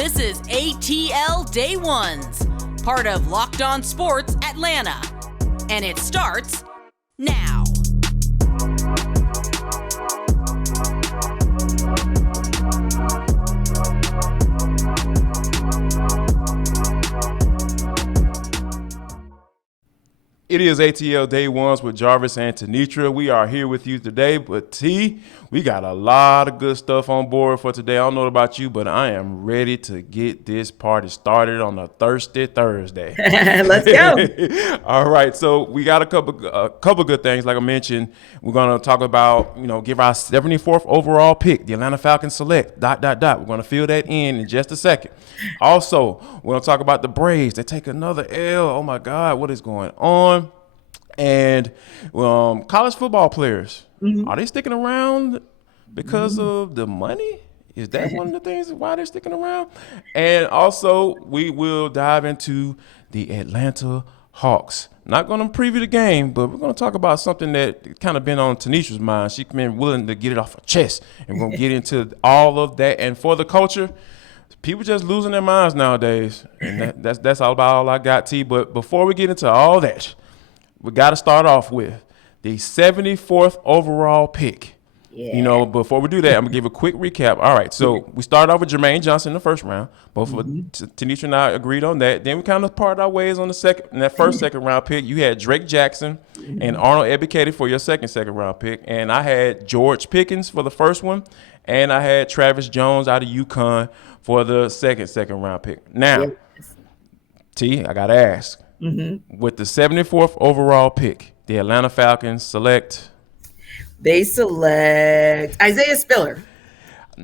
This is ATL Day Ones, part of Locked On Sports Atlanta. And it starts now. It is ATL Day Ones with Jarvis and Tenitra. We are here with you today, but T, we got a lot of good stuff on board for today. I don't know about you, but I am ready to get this party started on a thirsty Thursday. Let's go. All right, so we got a couple good things. Like I mentioned, we're going to talk about, give our 74th overall pick, the Atlanta Falcons select, ... We're going to fill that in just a second. Also, we're going to talk about the Braves. They take another L. Oh, my God, what is going on? And college football players, are they sticking around because of the money? Is that one of the things why they're sticking around? And also, we will dive into the Atlanta Hawks. Not going to preview the game, but we're going to talk about something that kind of been on Tenitra's mind. She's been willing to get it off her chest. And we're going to get into all of that. And for the culture, people just losing their minds nowadays. And that's all about all I got, T. But before we get into all that, we got to start off with the 74th overall pick. Yeah. Before we do that, I'm going to give a quick recap. All right, so we started off with Jermaine Johnson in the first round. Both of Tenitra and I agreed on that. Then we kind of parted our ways on that first second round pick. You had Drake Jackson and Arnold Ebiketie for your second round pick. And I had George Pickens for the first one. And I had Travis Jones out of UConn for the second round pick. Now, T, I got to ask. With the 74th overall pick, the Atlanta Falcons select. They select Isaiah Spiller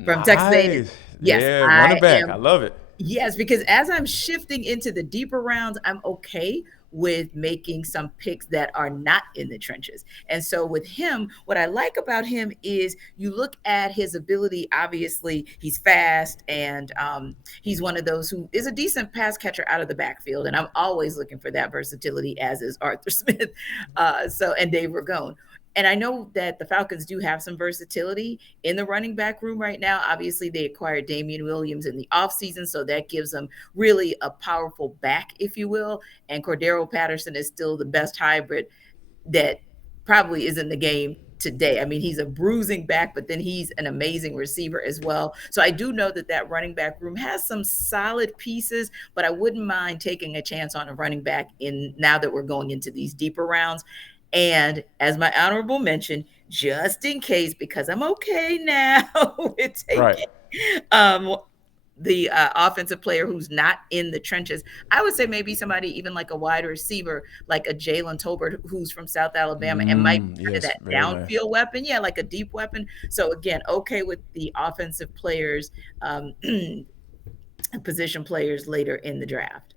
from Texas A&M. Yes, running back. I love it. Yes, because as I'm shifting into the deeper rounds, I'm okay with making some picks that are not in the trenches. And so with him, what I like about him is you look at his ability. Obviously, he's fast, and he's one of those who is a decent pass catcher out of the backfield. And I'm always looking for that versatility, as is Arthur Smith and Dave Ragone. And I know that the Falcons do have some versatility in the running back room right now. Obviously, they acquired Damian Williams in the offseason, so that gives them really a powerful back, if you will. And Cordero Patterson is still the best hybrid that probably is in the game today. I mean, he's a bruising back, but then he's an amazing receiver as well. So I do know that running back room has some solid pieces, but I wouldn't mind taking a chance on a running back now that we're going into these deeper rounds. And as my honorable mention, just in case, because I'm okay now with taking the offensive player who's not in the trenches, I would say maybe somebody even like a wide receiver, like a Jalen Tolbert, who's from South Alabama and might be that downfield weapon. Yeah, like a deep weapon. So again, okay with the offensive players, position players later in the draft.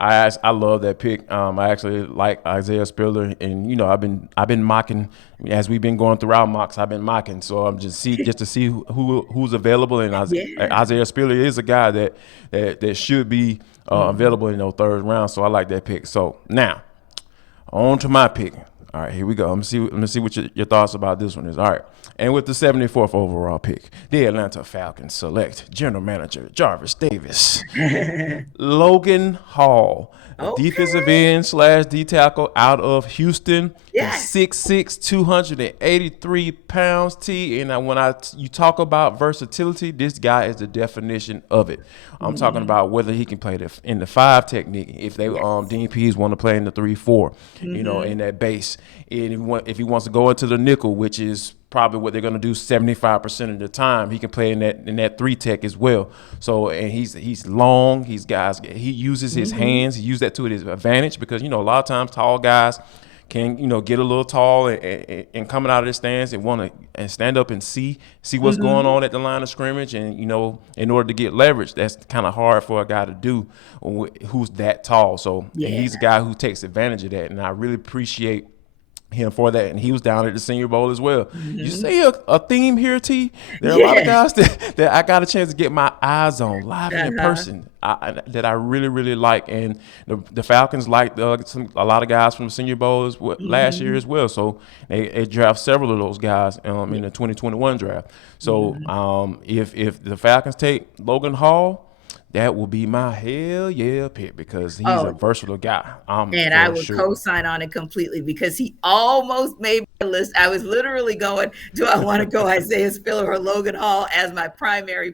I love that pick. I actually like Isaiah Spiller, and I've been mocking as we've been going through our mocks. I've been mocking, so I'm just to see who's available. And Isaiah Spiller is a guy that should be available in those third round. So I like that pick. So now on to my pick. All right, here we go. Let me see what your thoughts about this one is. All right. And with the 74th overall pick, the Atlanta Falcons select general manager Jarvis Davis, Logan Hall, defensive end / D tackle out of Houston, 6'6", 283 pounds. T. And when you talk about versatility, this guy is the definition of it. I'm talking about whether he can play in the 5 technique, if they DPs want to play in the 3-4, in that base. And if he wants to go into the nickel, which is probably what they're going to do 75% of the time, he can play in that 3 tech as well. So, and he's long. He uses his hands. He uses that to his advantage because, a lot of times tall guys can, get a little tall and coming out of the stands and want to stand up and see what's going on at the line of scrimmage. And, in order to get leverage, that's kind of hard for a guy to do who's that tall. So he's a guy who takes advantage of that. And I really appreciate him for that, and he was down at the Senior Bowl as well. You see a theme here, T? There are a lot of guys that I got a chance to get my eyes on live in person that I really, really like, and the Falcons liked a lot of guys from the Senior Bowl last year as well. So they draft several of those guys in the 2021 draft. So if the Falcons take Logan Hall, that will be my hell yeah pick because he's a Oh, versatile guy. and I For would sure. co-sign on it completely because he almost made my list. I was literally going, do I want to go Isaiah Spiller or Logan Hall as my primary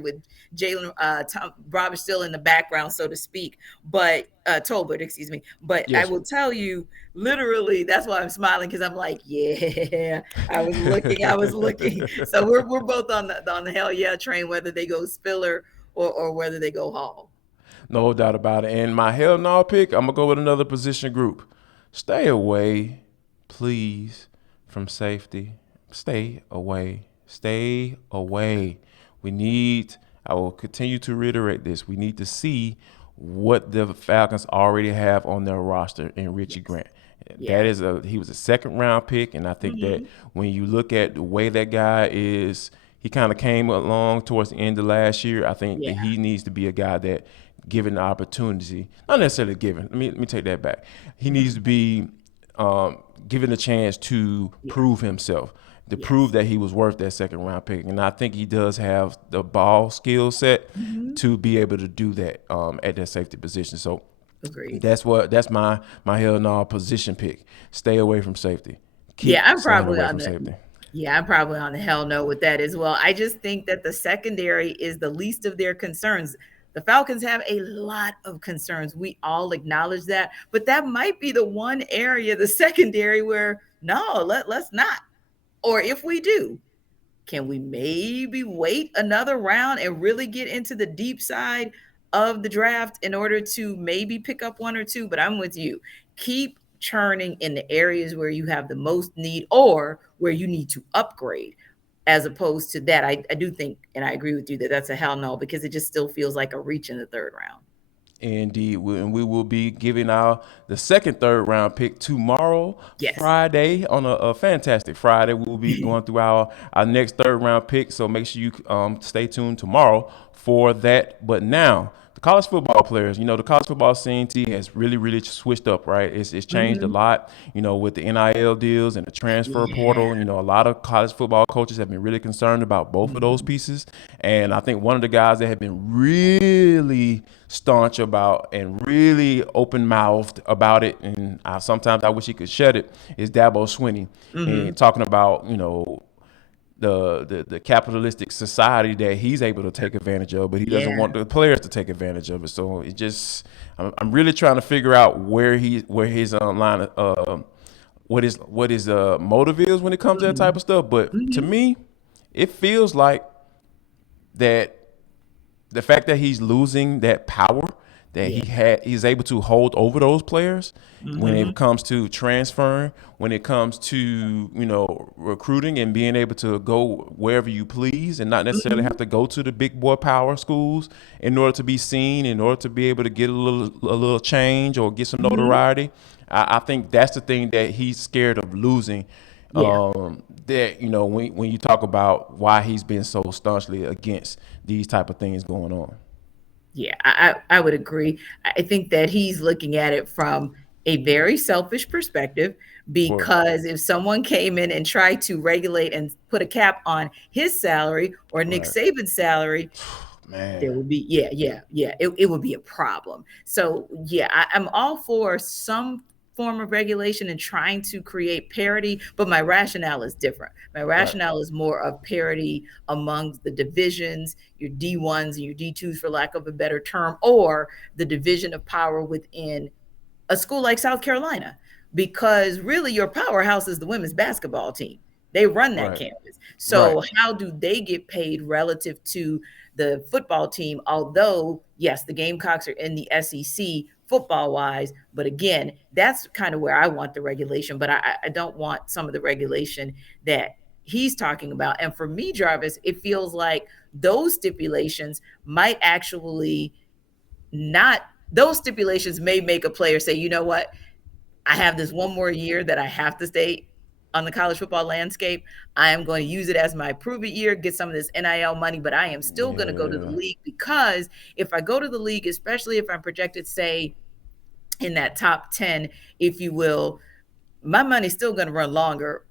with Jalen Tom Rob still in the background, so to speak, but Tolbert, excuse me. But I Yes. will tell you, literally, that's why I'm smiling because I'm like, yeah, I was looking. So we're both on the hell yeah train, whether they go Spiller or whether they go Hall. No doubt about it. And my hell no pick, I'm gonna go with another position group. Stay away, please, from safety. Stay away. Stay away. We need, I will continue to reiterate this. We need to see what the Falcons already have on their roster in Richie Grant. Yeah. He was a second round pick, and I think that when you look at the way that guy is, he kind of came along towards the end of last year. I think Yeah. that he needs to be a guy that, given the opportunity, not necessarily given. Let me take that back. He needs to be given a chance to prove himself, to prove that he was worth that second round pick. And I think he does have the ball skill set to be able to do that at that safety position. So Agreed. that's my hell no position pick. Stay away from safety. Yeah, Keep staying away from safety. I'm probably on the hell no with that as well. I just think that the secondary is the least of their concerns. The Falcons have a lot of concerns. We all acknowledge that, but that might be the one area, the secondary, where no, let's not. Or if we do, can we maybe wait another round and really get into the deep side of the draft in order to maybe pick up one or two? But I'm with you. Keep churning in the areas where you have the most need or where you need to upgrade, as opposed to that. I do think, and I agree with you, that that's a hell no, because it just still feels like a reach in the third round. Indeed, and we will be giving the second, third round pick tomorrow, Yes. Friday, on a fantastic Friday. We will be going through our next third round pick, so make sure you stay tuned tomorrow for that. But now, the college football players, the college football scene has really, really switched up, right? It's changed a lot, with the NIL deals and the transfer portal. A lot of college football coaches have been really concerned about both of those pieces. And I think one of the guys that have been really staunch about and really open-mouthed about it, and sometimes I wish he could shed it, is Dabo Swinney, and talking about the capitalistic society that he's able to take advantage of, but he doesn't want the players to take advantage of it. So it just, I'm really trying to figure out where his line what his motive is when it comes to that type of stuff. But to me, it feels like that the fact that he's losing that power that he's able to hold over those players when it comes to transferring, when it comes to recruiting and being able to go wherever you please and not necessarily have to go to the big boy power schools in order to be seen, in order to be able to get a little change or get some notoriety. I think that's the thing that he's scared of losing. That when you talk about why he's been so staunchly against these type of things going on. Yeah, I would agree. I think that he's looking at it from a very selfish perspective, because if someone came in and tried to regulate and put a cap on his salary or Nick Saban's salary, Man, there would be, it would be a problem. So I'm all for some form of regulation and trying to create parity, but my rationale is different. My rationale is more of parity among the divisions, your D1s and your D2s, for lack of a better term, or the division of power within a school like South Carolina, because really your powerhouse is the women's basketball team. They run that campus. So how do they get paid relative to the football team? Although, yes, the Gamecocks are in the SEC football wise, but again, that's kind of where I want the regulation, but I don't want some of the regulation that he's talking about. And for me, Jarvis, it feels like those stipulations might actually not, those stipulations may make a player say, you know what, I have this one more year that I have to stay on the college football landscape. I am going to use it as my prove it year, get some of this NIL money, but I am still going to go to the league, because if I go to the league, especially if I'm projected, say, in that top 10, if you will, my money's still going to run longer,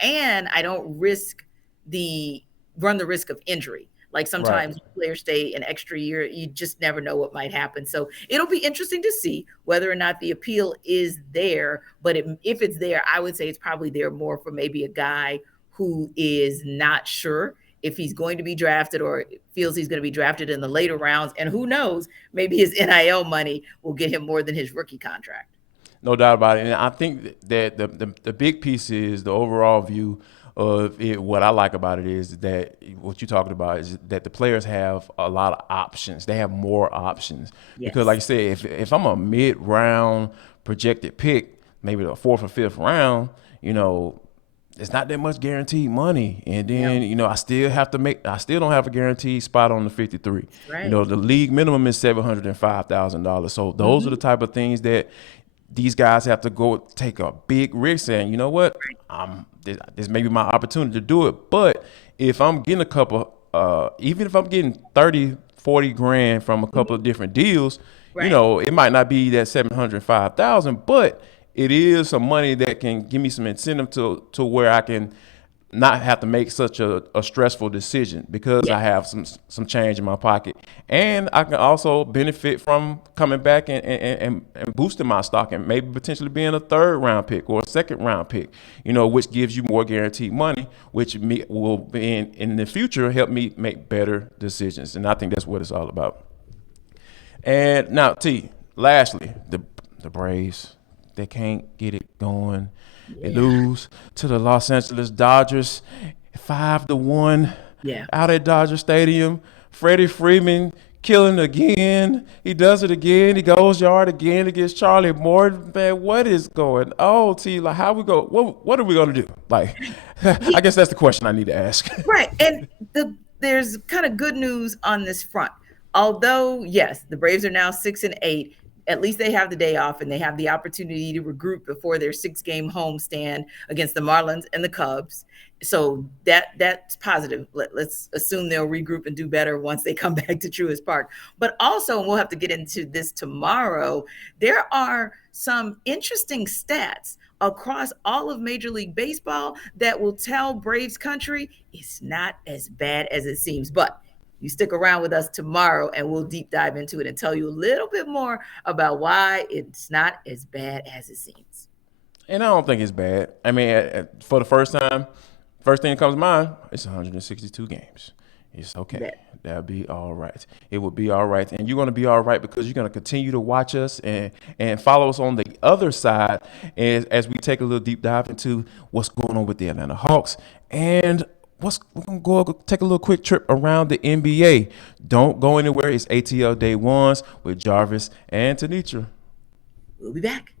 and I don't run the risk of injury. Like Right. sometimes players stay an extra year. You just never know what might happen. So it'll be interesting to see whether or not the appeal is there. But if it's there, I would say it's probably there more for maybe a guy who is not sure if he's going to be drafted or feels he's going to be drafted in the later rounds. And who knows, maybe his NIL money will get him more than his rookie contract. No doubt about it. And I think that the big piece is the overall view of it. What I like about it is that what you're talking about is that the players have a lot of options. They have more options. Yes. Because like I said, if I'm a mid-round projected pick, maybe the fourth or fifth round, it's not that much guaranteed money. And then, I still don't have a guaranteed spot on the 53. Right. The league minimum is $705,000. So those are the type of things that these guys have to go take a big risk saying, you know what, this may be my opportunity to do it. But if I'm getting a couple, even if I'm getting 30, 40 grand from a couple of different deals, Right. It might not be that 705,000, but it is some money that can give me some incentive to where I can not have to make such a stressful decision because I have some change in my pocket. And I can also benefit from coming back and boosting my stock and maybe potentially being a third round pick or a second round pick, which gives you more guaranteed money, which will be in the future help me make better decisions. And I think that's what it's all about. And now, T, lastly, the Braves, they can't get it going. They lose to the Los Angeles Dodgers 5-1 out at Dodger Stadium. Freddie Freeman killing again. He does it again. He goes yard again against Charlie Morton. Man, what is going on, T? Like, how we go? What are we going to do? Like, I guess that's the question I need to ask. Right. And there's kind of good news on this front. Although, yes, the Braves are now 6-8. At least they have the day off and they have the opportunity to regroup before their 6-game homestand against the Marlins and the Cubs. So that's positive. Let's assume they'll regroup and do better once they come back to Truist Park. But also, and we'll have to get into this tomorrow, there are some interesting stats across all of Major League Baseball that will tell Braves country it's not as bad as it seems. But you stick around with us tomorrow and we'll deep dive into it and tell you a little bit more about why it's not as bad as it seems. And I don't think it's bad. I mean, for the first time, first thing that comes to mind, it's 162 games. It's okay. That'll be all right. It will be all right. And you're going to be all right because you're going to continue to watch us and follow us on the other side as we take a little deep dive into what's going on with the Atlanta Hawks and we're going to go take a little quick trip around the NBA. Don't go anywhere. It's ATL Day Ones with Jarvis and Tenitra. We'll be back.